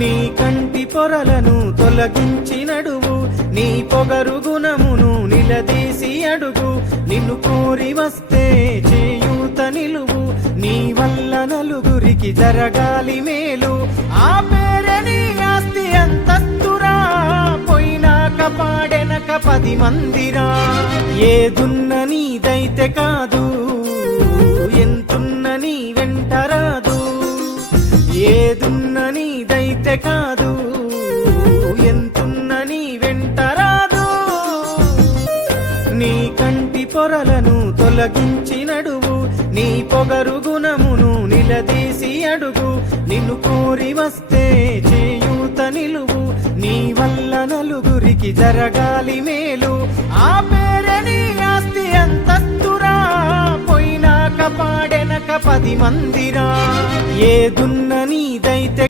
నీ కంటి పొరలను తొలగించి నడువు, నీ పొగరు గుణమును నిలదీసి అడుగు. నిన్ను కోరి వస్తే చేయూత నిలువు, నీ వల్ల నలుగురికి జరగాలి మేలు. ఆ పేరే నీ ఆస్తి అంతస్తురా, పోయినాక పాడెనక 10 మందిరా. ఏదున్న నీదైతే కాదు, ఎంతున్న నీ వెంట రాదు. ఏదున్న నీదైతే కాదు, ఎంతున్న నీ వెంట రాదు. నీ కంటి పొరలను తొలగించి నడువు, నీ పొగరు గుణమును నిలదీసి అడుగు. నిన్ను కోరి వస్తే చేయూత నిలువు, నీ వల్ల నలుగురికి జరగాలి మేలు. ఆ పేరే నీ ఆస్తి అంతస్తురా, పోయినాక పాడెనక 10 మందిరా. ఏదున్న నీదైతే